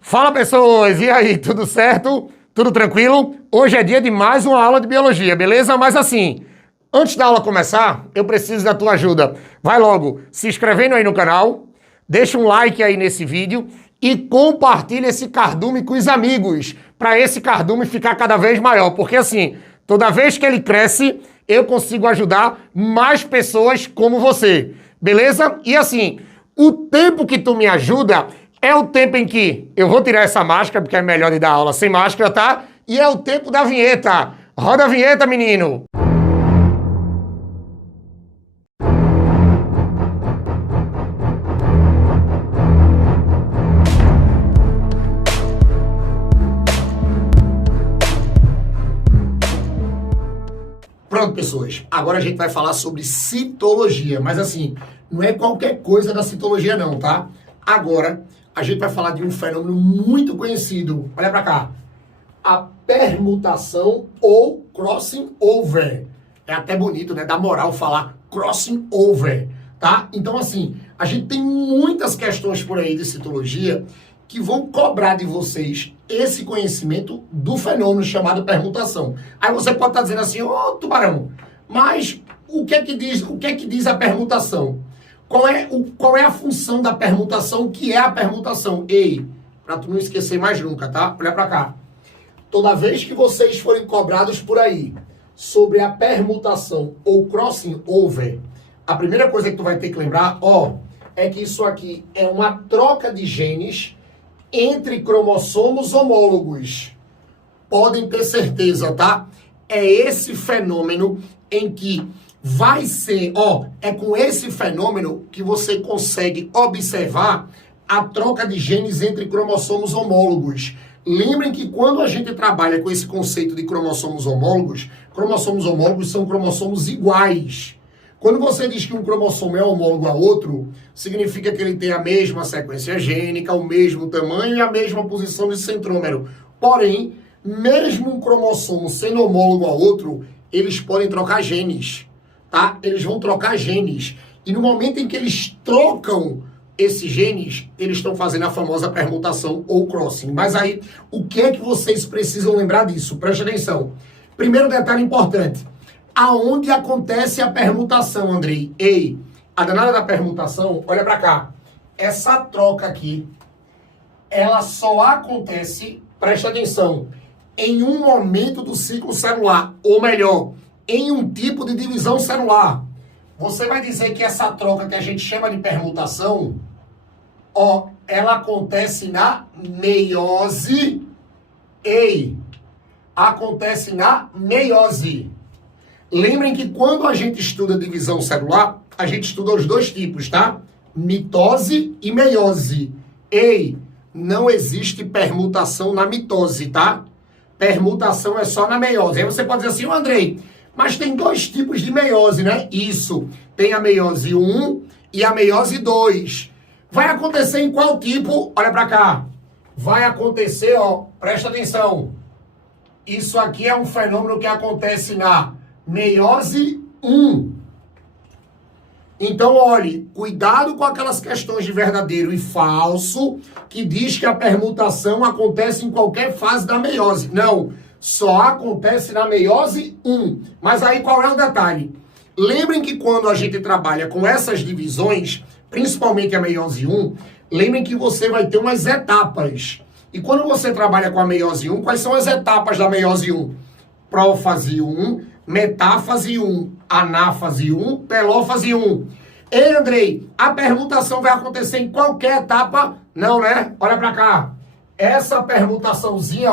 Fala, pessoas! E aí, tudo certo? Tudo tranquilo? Hoje é dia de mais uma aula de biologia, beleza? Mas assim, antes da aula começar, eu preciso da tua ajuda. Vai logo se inscrevendo aí no canal, deixa um like aí nesse vídeo e compartilha esse cardume com os amigos, para esse cardume ficar cada vez maior, porque assim, toda vez que ele cresce, eu consigo ajudar mais pessoas como você, beleza? E assim, o tempo que tu me ajuda é o tempo em que eu vou tirar essa máscara, porque é melhor de dar aula sem máscara, tá? E é o tempo da vinheta. Roda a vinheta, menino! Pronto, pessoas. Agora a gente vai falar sobre citologia, mas assim, não é qualquer coisa da citologia não, tá? Agora a gente vai falar de um fenômeno muito conhecido. Olha pra cá. A permutação ou crossing over. É até bonito, né? Dá moral falar crossing over, tá? Então assim, a gente tem muitas questões por aí de citologia que vão cobrar de vocês esse conhecimento do fenômeno chamado permutação. Aí você pode estar dizendo assim, ô tubarão, mas o que é que diz a permutação? Qual é a função da permutação? O que é a permutação? Ei, pra tu não esquecer mais nunca, tá? Olha pra cá. Toda vez que vocês forem cobrados por aí sobre a permutação ou crossing over, a primeira coisa que tu vai ter que lembrar, é que isso aqui é uma troca de genes entre cromossomos homólogos. Podem ter certeza, tá? É esse fenômeno em que vai ser, é com esse fenômeno que você consegue observar a troca de genes entre cromossomos homólogos. Lembrem que quando a gente trabalha com esse conceito de cromossomos homólogos são cromossomos iguais. Quando você diz que um cromossomo é homólogo a outro, significa que ele tem a mesma sequência gênica, o mesmo tamanho e a mesma posição de centrômero. Porém, mesmo um cromossomo sendo homólogo a outro, eles podem trocar genes, tá? Eles vão trocar genes. E no momento em que eles trocam esses genes, eles estão fazendo a famosa permutação ou crossing. Mas aí, o que é que vocês precisam lembrar disso? Preste atenção. Primeiro detalhe importante. Aonde acontece a permutação, Andrei? Ei, a danada da permutação, olha pra cá. Essa troca aqui, ela só acontece, presta atenção, em um momento do ciclo celular. Ou melhor, em um tipo de divisão celular. Você vai dizer que essa troca que a gente chama de permutação, ela acontece na meiose. Ei, acontece na meiose. Lembrem que quando a gente estuda divisão celular, a gente estuda os dois tipos, tá? Mitose e meiose. Ei, não existe permutação na mitose, tá? Permutação é só na meiose. Aí você pode dizer assim, Andrei, mas tem dois tipos de meiose, né? Isso, tem a meiose 1 e a meiose 2. Vai acontecer em qual tipo? Olha pra cá. Vai acontecer, presta atenção. Isso aqui é um fenômeno que acontece na meiose 1. Então, olhe, cuidado com aquelas questões de verdadeiro e falso que diz que a permutação acontece em qualquer fase da meiose. Não, só acontece na meiose 1. Mas aí qual é o detalhe? Lembrem que quando a gente trabalha com essas divisões, principalmente a meiose 1, lembrem que você vai ter umas etapas. E quando você trabalha com a meiose 1, quais são as etapas da meiose 1? Prófase 1, metáfase 1, anáfase 1, telófase 1. Ei, Andrei, a permutação vai acontecer em qualquer etapa? Não, né? Olha pra cá. Essa permutaçãozinha,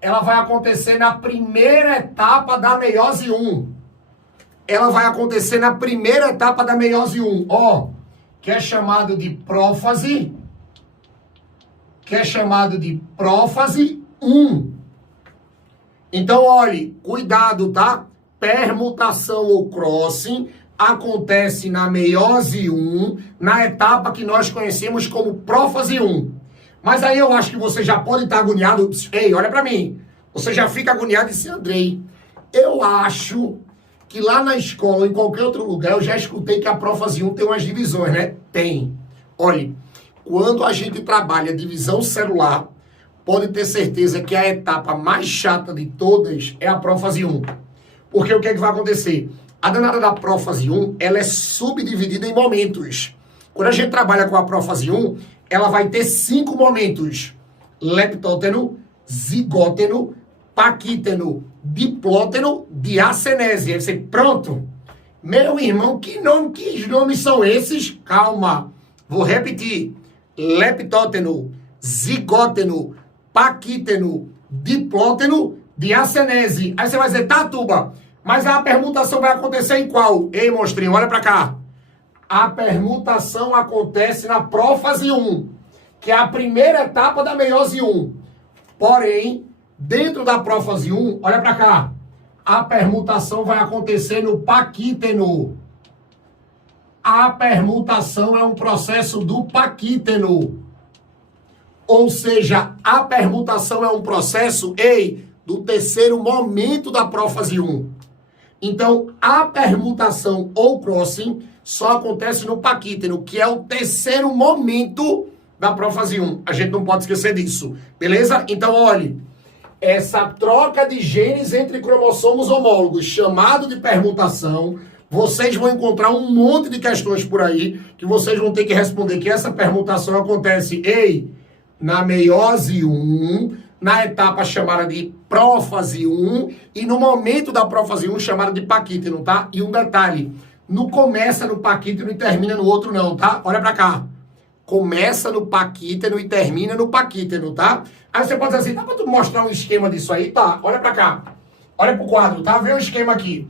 ela vai acontecer na primeira etapa da meiose 1. Ela vai acontecer na primeira etapa da meiose 1, que é chamado de prófase, prófase 1. Então, olhe, cuidado, tá? Permutação ou crossing acontece na meiose 1, na etapa que nós conhecemos como prófase 1. Mas aí eu acho que você já pode estar agoniado. Ei, olha pra mim. Você já fica agoniado e disse, Andrei, eu acho que lá na escola ou em qualquer outro lugar eu já escutei que a prófase 1 tem umas divisões, né? Tem. Olhe, quando a gente trabalha divisão celular, pode ter certeza que a etapa mais chata de todas é a prófase 1. Porque o que é que vai acontecer? A danada da prófase 1, ela é subdividida em momentos. Quando a gente trabalha com a prófase 1, ela vai ter 5 momentos. Leptóteno, zigóteno, paquíteno, diplóteno, diacenese. Aí você, pronto. Meu irmão, que nomes são esses? Calma. Vou repetir. Leptóteno, zigóteno, paquíteno, diplóteno, diacenese. Aí você vai dizer, tá, Tuba, mas a permutação vai acontecer em qual? Ei, monstrinho, olha pra cá. A permutação acontece na prófase 1, que é a primeira etapa da meiose 1. Porém, dentro da prófase 1, olha pra cá, a permutação vai acontecer no paquíteno. A permutação é um processo do paquíteno. Ou seja, a permutação é um processo, do terceiro momento da prófase 1. Então, a permutação ou crossing só acontece no paquíteno, que é o terceiro momento da prófase 1. A gente não pode esquecer disso, beleza? Então, olhe, essa troca de genes entre cromossomos homólogos, chamado de permutação, vocês vão encontrar um monte de questões por aí que vocês vão ter que responder que essa permutação acontece, na meiose 1, na etapa chamada de prófase 1 e no momento da prófase 1 chamada de paquíteno, tá? E um detalhe, não começa no paquíteno e termina no outro não, tá? Olha pra cá. Começa no paquíteno e termina no paquíteno, tá? Aí você pode dizer assim, dá pra tu mostrar um esquema disso aí? Tá, olha pra cá. Olha pro quadro, tá? Vê o esquema aqui.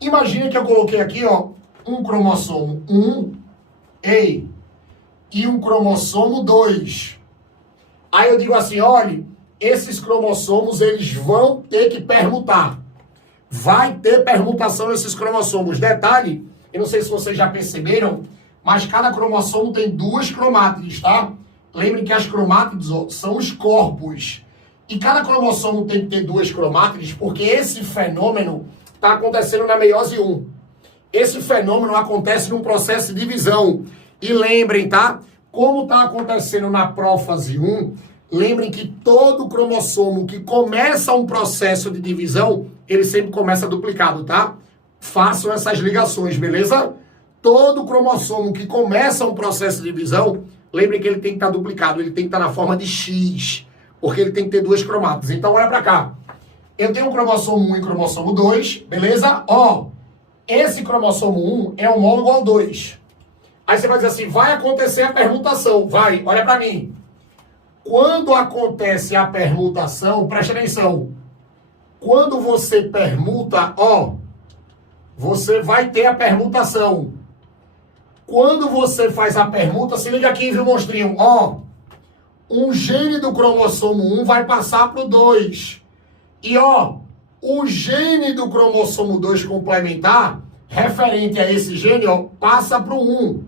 Imagina que eu coloquei aqui, ó, um cromossomo 1, e um cromossomo 2. Aí eu digo assim, olha, esses cromossomos, eles vão ter que permutar. Vai ter permutação nesses cromossomos. Detalhe, eu não sei se vocês já perceberam, mas cada cromossomo tem 2 cromátides, tá? Lembrem que as cromátides, ó, são os corpos. E cada cromossomo tem que ter 2 cromátides, porque esse fenômeno está acontecendo na meiose 1. Esse fenômeno acontece num processo de divisão. E lembrem, tá? Como está acontecendo na prófase 1, lembrem que todo cromossomo que começa um processo de divisão, ele sempre começa duplicado, tá? Façam essas ligações, beleza? Todo cromossomo que começa um processo de divisão, lembrem que ele tem que estar duplicado, ele tem que estar na forma de X, porque ele tem que ter 2 cromátides. Então, olha pra cá. Eu tenho um cromossomo 1 e cromossomo 2, beleza? Ó, esse cromossomo 1 é homólogo ao 2. Aí você vai dizer assim, vai acontecer a permutação. Vai, olha pra mim. Quando acontece a permutação, preste atenção. Quando você permuta, ó, você vai ter a permutação. Quando você faz a permuta, se liga aqui, viu, monstrinho? Ó, um gene do cromossomo 1 vai passar pro 2. E, ó, o gene do cromossomo 2 complementar, referente a esse gene, ó, passa pro 1.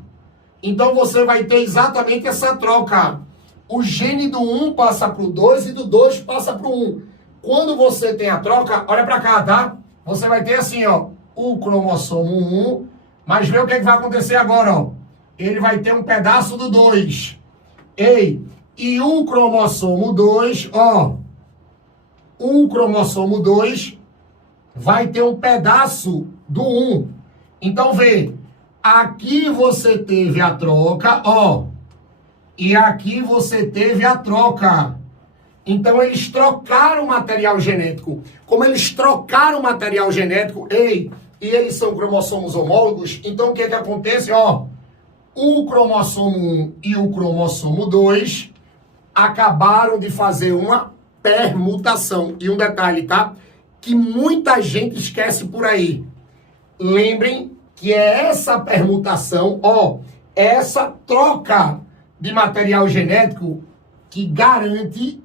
Então, você vai ter exatamente essa troca. O gene do 1 passa pro 2 e do 2 passa pro 1. Quando você tem a troca, olha pra cá, tá? Você vai ter assim, ó, o cromossomo 1, mas vê o que vai acontecer agora, ó. Ele vai ter um pedaço do 2. E o cromossomo 2, ó, o cromossomo 2 vai ter um pedaço do 1. Então, vê, aqui você teve a troca, ó, e aqui você teve a troca. Então, eles trocaram o material genético. Como eles trocaram o material genético, e eles são cromossomos homólogos, então o que acontece? Ó, o cromossomo 1 e o cromossomo 2 acabaram de fazer uma permutação. E um detalhe, tá? Que muita gente esquece por aí. Lembrem que é essa permutação, ó, essa troca de material genético que garante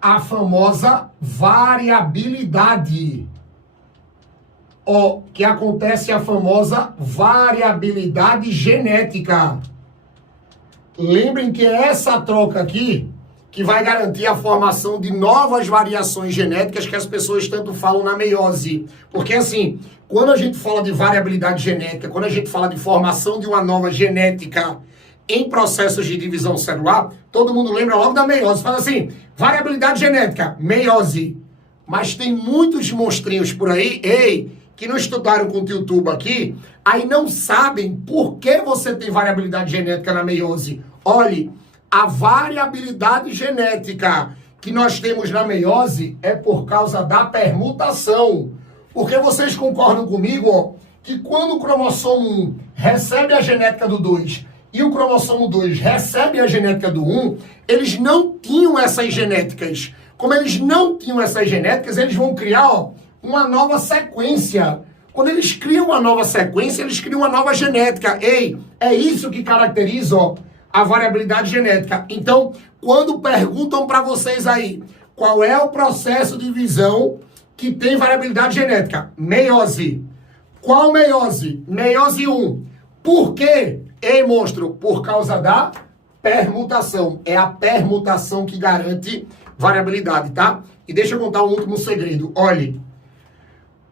a famosa variabilidade. Ó, que acontece a famosa variabilidade genética. Lembrem que é essa troca aqui que vai garantir a formação de novas variações genéticas que as pessoas tanto falam na meiose. Porque assim, quando a gente fala de variabilidade genética, quando a gente fala de formação de uma nova genética, em processos de divisão celular, todo mundo lembra logo da meiose. Fala assim, variabilidade genética, meiose. Mas tem muitos monstrinhos por aí, que não estudaram com o tio Tuba aqui, aí não sabem por que você tem variabilidade genética na meiose. Olhe, a variabilidade genética que nós temos na meiose é por causa da permutação. Porque vocês concordam comigo, ó, que quando o cromossomo 1 recebe a genética do 2 e o cromossomo 2 recebe a genética do 1, eles não tinham essas genéticas. Como eles não tinham essas genéticas, eles vão criar, ó, uma nova sequência. Quando eles criam uma nova sequência, eles criam uma nova genética. É isso que caracteriza, ó, a variabilidade genética. Então, quando perguntam para vocês aí, qual é o processo de divisão que tem variabilidade genética? Meiose. Qual meiose? Meiose 1. Por quê? Monstro, por causa da permutação. É a permutação que garante variabilidade, tá? E deixa eu contar um último segredo. Olhe,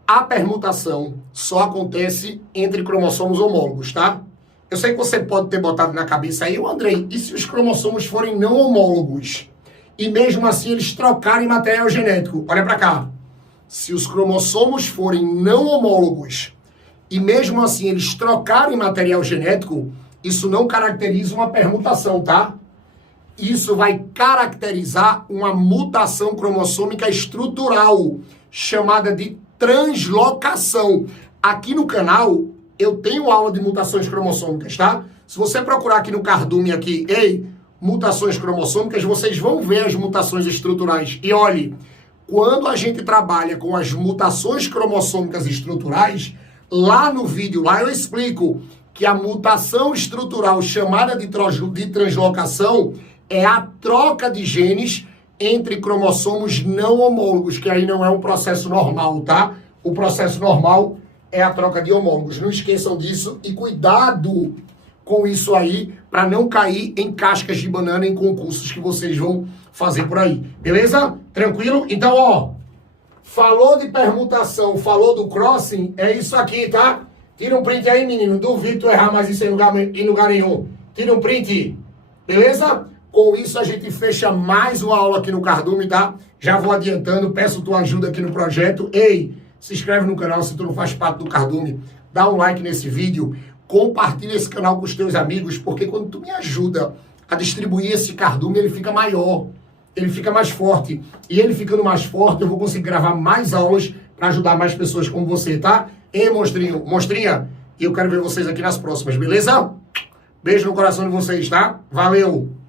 a permutação só acontece entre cromossomos homólogos, tá? Eu sei que você pode ter botado na cabeça aí, Andrei, e se os cromossomos forem não homólogos? E mesmo assim eles trocarem material genético? Olha pra cá. Se os cromossomos forem não homólogos e mesmo assim eles trocarem material genético, isso não caracteriza uma permutação, tá? Isso vai caracterizar uma mutação cromossômica estrutural, chamada de translocação. Aqui no canal, eu tenho aula de mutações cromossômicas, tá? Se você procurar aqui no Cardume, aqui, mutações cromossômicas, vocês vão ver as mutações estruturais. E olhe, quando a gente trabalha com as mutações cromossômicas estruturais, lá no vídeo, lá eu explico que a mutação estrutural chamada de translocação é a troca de genes entre cromossomos não homólogos, que aí não é um processo normal, tá? O processo normal é a troca de homólogos. Não esqueçam disso e cuidado com isso aí para não cair em cascas de banana em concursos que vocês vão fazer por aí. Beleza? Tranquilo? Então, ó, falou de permutação, falou do crossing, é isso aqui, tá? Tira um print aí, menino. Duvido tu errar mais isso em lugar nenhum. Tira um print. Beleza? Com isso, a gente fecha mais uma aula aqui no Cardume, tá? Já vou adiantando, peço tua ajuda aqui no projeto. Se inscreve no canal se tu não faz parte do Cardume. Dá um like nesse vídeo. Compartilha esse canal com os teus amigos, porque quando tu me ajuda a distribuir esse Cardume, ele fica maior. Ele fica mais forte. E ele ficando mais forte, eu vou conseguir gravar mais aulas para ajudar mais pessoas como você, tá? Monstrinho, monstrinha, e eu quero ver vocês aqui nas próximas, beleza? Beijo no coração de vocês, tá? Valeu!